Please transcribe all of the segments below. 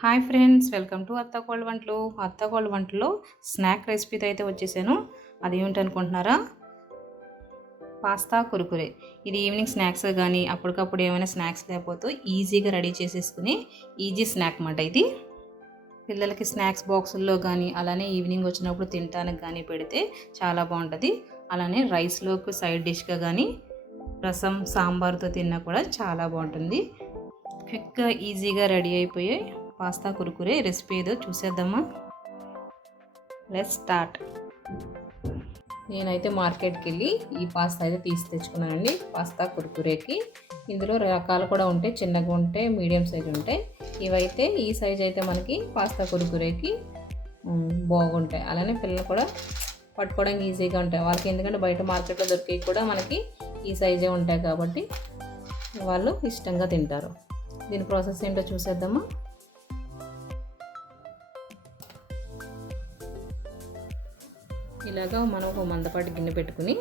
Hi friends, welcome to అత్త కోళ్ళ వంటలు. అత్త కోళ్ళ వంటలో స్నాక్ రెసిపీతో అయితే వచ్చేసాను. అదేమిటనుకుంటున్నారా? పాస్తా కురుకురే. ఇది ఈవినింగ్ స్నాక్స్ కానీ అప్పటికప్పుడు ఏమైనా స్నాక్స్ లేకపోతే ఈజీగా రెడీ చేసేసుకుని ఈజీ స్నాక్ అన్నమాట ఇది. పిల్లలకి స్నాక్స్ బాక్సుల్లో కానీ అలానే ఈవినింగ్ వచ్చినప్పుడు తినడానికి కానీ పెడితే చాలా బాగుంటుంది. అలానే రైస్లోకి సైడ్ డిష్గా కానీ రసం సాంబార్తో తిన్నా కూడా చాలా బాగుంటుంది. క్విక్గా ఈజీగా రెడీ అయిపోయే పాస్తా కురుకురే రెసిపీ ఏదో చూసేద్దామా? Let's start. నేనైతే మార్కెట్కి వెళ్ళి ఈ పాస్తా అయితే తీసి తెచ్చుకున్నానండి. పాస్తా కురుకురేకి ఇందులో రకాలు కూడా ఉంటాయి, చిన్నగా ఉంటాయి, మీడియం సైజు ఉంటాయి. ఇవైతే ఈ సైజ్ అయితే మనకి పాస్తా కురుకురేకి బాగుంటాయి. అలానే పిల్లలు కూడా పట్టుకోవడానికి ఈజీగా ఉంటాయి వాళ్ళకి, ఎందుకంటే బయట మార్కెట్లో దొరికేవి కూడా మనకి ఈ సైజే ఉంటాయి కాబట్టి వాళ్ళు ఇష్టంగా తింటారు. దీని ప్రాసెస్ ఏంటో చూసేద్దామా? ఇలాగా మనం ఒక మందపాటి గిన్నె పెట్టుకుని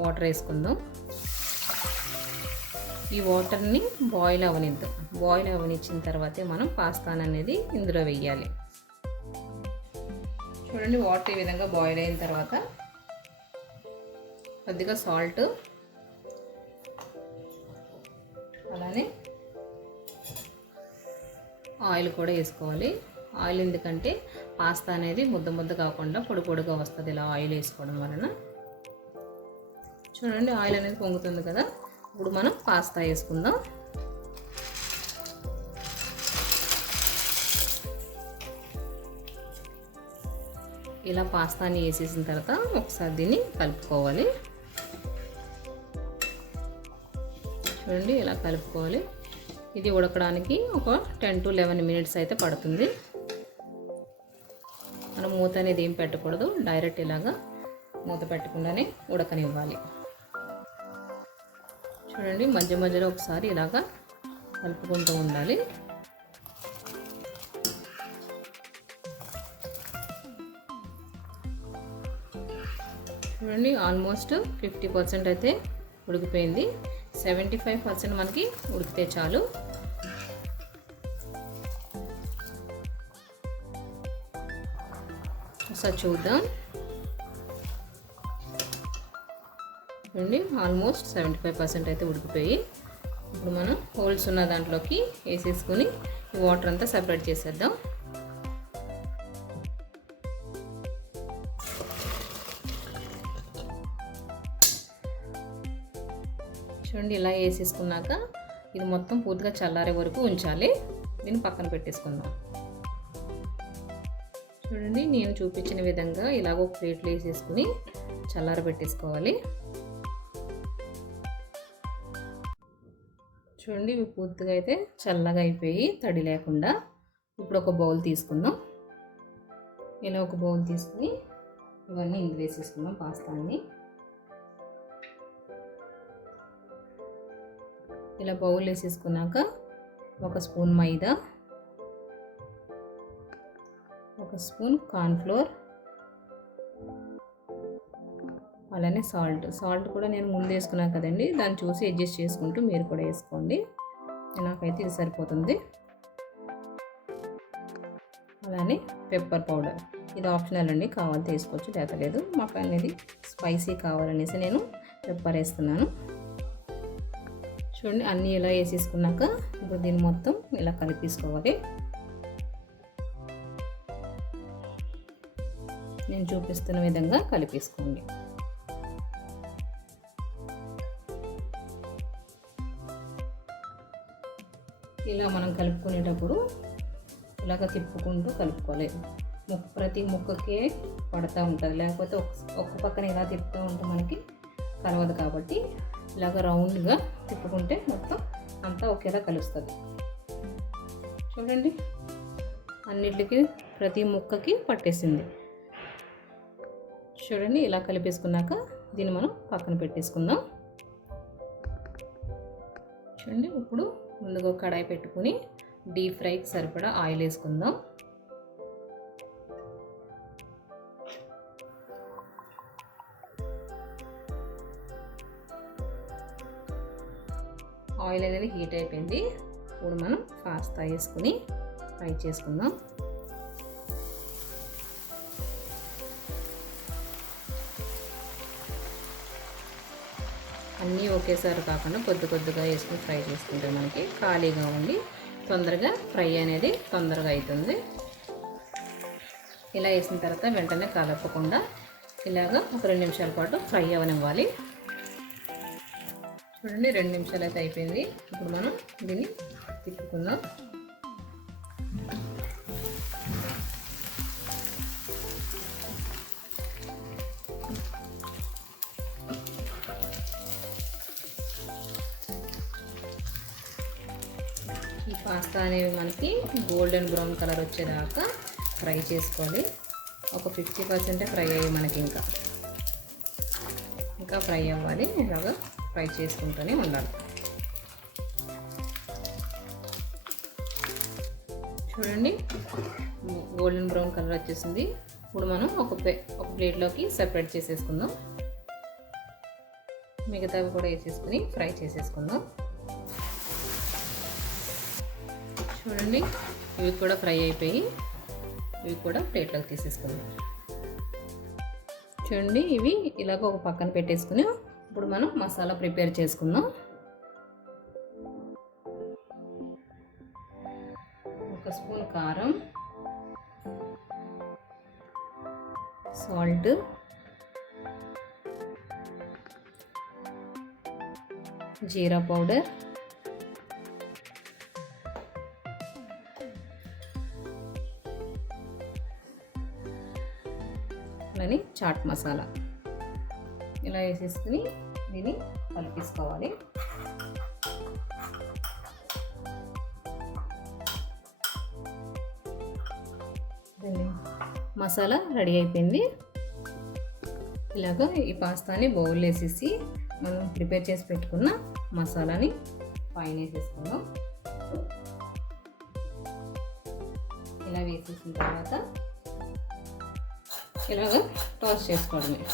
వాటర్ వేసుకుందాం. ఈ వాటర్ని బాయిల్ అవనిద్దాం. బాయిల్ అవనిచ్చిన తర్వాతే మనం పాస్తా అనేది ఇందులో వేయాలి. చూడండి, వాటర్ ఈ విధంగా బాయిల్ అయిన తర్వాత కొద్దిగా సాల్ట్, అలానే ఆయిల్ కూడా వేసుకోవాలి. ఆయిల్ ఎందుకంటే పాస్తా అనేది ముద్ద ముద్ద కాకుండా పొడి పొడిగా వస్తుంది ఇలా ఆయిల్ వేసుకోవడం వలన. చూడండి, ఆయిల్ అనేది పొంగుతుంది కదా. ఇప్పుడు మనం పాస్తా వేసుకుందాం. ఇలా పాస్తాని వేసేసిన తర్వాత ఒకసారి దీన్ని కలుపుకోవాలి. చూడండి, ఇలా కలుపుకోవాలి. ఇది ఉడకడానికి ఒక 10 to 11 minutes అయితే పడుతుంది. మనం మూత అనేది ఏం పెట్టకూడదు, డైరెక్ట్ ఇలాగా మూత పెట్టకుండానే ఉడకనివ్వాలి. చూడండి, మధ్య మధ్యలో ఒకసారి ఇలాగా కలుపుకుంటూ ఉండాలి. చూడండి, ఆల్మోస్ట్ 50% అయితే ఉడికిపోయింది. 75% మనకి ఉడికితే చాలు. ఒకసారి చూద్దాం. చూడండి, ఆల్మోస్ట్ 75% అయితే ఉడికిపోయి ఇప్పుడు మనం హోల్స్ ఉన్న దాంట్లోకి వేసేసుకుని ఈ వాటర్ అంతా సెపరేట్ చేసేద్దాం. చూడండి, ఇలా వేసేసుకున్నాక ఇది మొత్తం పూర్తిగా చల్లారే వరకు ఉంచాలి. దీన్ని పక్కన పెట్టేసుకుందాం. చూడండి, నేను చూపించిన విధంగా ఇలాగ ఒక ప్లేట్లో వేసేసుకుని చల్లారబెట్టేసుకోవాలి. చూడండి, ఇవి పూర్తిగా అయితే చల్లగా అయిపోయి తడి లేకుండా. ఇప్పుడు ఒక బౌల్ తీసుకుందాం. ఇలా ఒక బౌల్ తీసుకుని ఇవన్నీ ఇందులో వేసేసుకుందాం. పాస్తాన్ని ఇలా బౌల్ వేసేసుకున్నాక ఒక స్పూన్ మైదా, ఒక స్పూన్ కార్న్ఫ్లోర్, అలానే సాల్ట్ కూడా నేను ముందు వేసుకున్నాను కదండి, దాన్ని చూసి అడ్జస్ట్ చేసుకుంటూ మీరు కూడా వేసుకోండి. నాకైతే ఇది సరిపోతుంది. అలానే పెప్పర్ పౌడర్, ఇది ఆప్షనల్ అండి, కావాలంటే వేసుకోవచ్చు లేక లేదు. మాకు అనేది స్పైసీ కావాలనేసి నేను పెప్పర్ వేస్తున్నాను. చూడండి, అన్నీ ఇలా వేసేసుకున్నాక ఇప్పుడు దీన్ని మొత్తం ఇలా కలిపేసుకోవాలి. నేను చూపిస్తున్న విధంగా కలిపేసుకోండి. ఇలా మనం కలుపుకునేటప్పుడు ఇలాగ తిప్పుకుంటూ కలుపుకోవాలి. ప్రతి ముక్కకే పడుతూ ఉంటుంది, లేకపోతే ఒక్క పక్కన ఇలా తిప్పుతూ ఉంటే మనకి కలవదు. కాబట్టి ఇలాగ రౌండ్గా తిప్పుకుంటే మొత్తం అంతా ఒకేలా కలుస్తుంది. చూడండి, అన్నిటికి ప్రతి ముక్కకి పట్టేసింది. చూడండి, ఇలా కలిపేసుకున్నాక దీన్ని మనం పక్కన పెట్టేసుకుందాం. చూడండి, ఇప్పుడు ముందుగా కడాయి పెట్టుకుని డీప్ ఫ్రైకి సరిపడా ఆయిల్ వేసుకుందాం. ఆయిల్ అనేది హీట్ అయిపోయింది. ఇప్పుడు మనం పాస్తా వేసుకుని ఫ్రై చేసుకుందాం. అన్నీ ఒకేసారి కాకుండా కొద్ది కొద్దిగా వేసుకుని ఫ్రై చేసుకుంటే మనకి ఖాళీగా ఉండి తొందరగా ఫ్రై అనేది తొందరగా అవుతుంది. ఇలా వేసిన తర్వాత వెంటనే కలపకుండా ఇలాగ ఒక 2 నిమిషాల పాటు ఫ్రై అవనివ్వాలి. చూడండి 2 నిమిషాలు అయితే అయిపోయింది. ఇప్పుడు మనం దీన్ని తిప్పుకుందాం. ఈ పాస్తా అనేవి మనకి గోల్డెన్ బ్రౌన్ కలర్ వచ్చేదాకా ఫ్రై చేసుకోవాలి. ఒక 50% ఫ్రై అయ్యి మనకి ఇంకా ఫ్రై అవ్వాలి. ఇలాగా ఫ్రై చేసుకుంటూనే ఉండాలి. చూడండి గోల్డెన్ బ్రౌన్ కలర్ వచ్చేసింది. ఇప్పుడు మనం ఒక ప్లేట్లోకి సెపరేట్ చేసేసుకుందాం. మిగతావి కూడా వేసేసుకుని ఫ్రై చేసేసుకుందాం. చూడండి ఇవి కూడా ఫ్రై అయిపోయి ఇవి కూడా ప్లేట్లోకి తీసేసుకుందాం. చూడండి ఇవి ఇలాగ ఒక పక్కన పెట్టేసుకుని ఇప్పుడు మనం మసాలా ప్రిపేర్ చేసుకుందాం. ఒక స్పూన్ కారం, సాల్ట్, జీరా పౌడర్, అలానే చాట్ మసాలా ఇలా వేసేసుకుని దీన్ని కలిపేసుకోవాలి. మసాలా రెడీ అయిపోయింది. ఇలాగ ఈ పాస్తాని బౌల్ వేసేసి మనం ప్రిపేర్ చేసి పెట్టుకున్న మసాలాని పైన వేసేసుకుందాం. ఇలా వేసేసిన తర్వాత ఇలాగ టాస్ చేసుకోవడమే.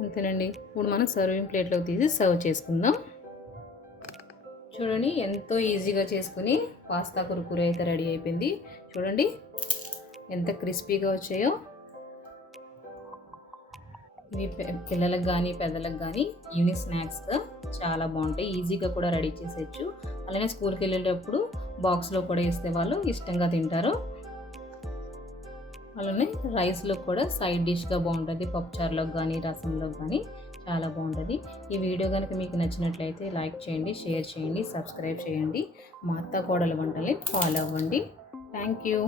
అంతేనండి. ఇప్పుడు మనం సర్వింగ్ ప్లేట్లోకి తీసి సర్వ్ చేసుకుందాం. చూడండి ఎంతో ఈజీగా చేసుకుని పాస్తా కురుకురే అయితే రెడీ అయిపోయింది. చూడండి ఎంత క్రిస్పీగా వచ్చాయో. ఇవి పిల్లలకు కానీ పెద్దలకు కానీ ఈవినింగ్ స్నాక్స్గా చాలా బాగుంటాయి. ఈజీగా కూడా రెడీ చేసేయచ్చు. అలానే స్కూల్కి వెళ్ళేటప్పుడు బాక్స్లో కూడా వేస్తే వాళ్ళు ఇష్టంగా తింటారు. అలానే రైస్లో కూడా సైడ్ డిష్గా బాగుంటుంది. పప్పుచారులోకి కానీ రసంలోకి కానీ చాలా బాగుంటుంది. ఈ వీడియో కనుక మీకు నచ్చినట్లయితే లైక్ చేయండి, షేర్ చేయండి, సబ్స్క్రైబ్ చేయండి. మా అత్త కోడల వంటల్ని ఫాలో అవ్వండి. Thank you.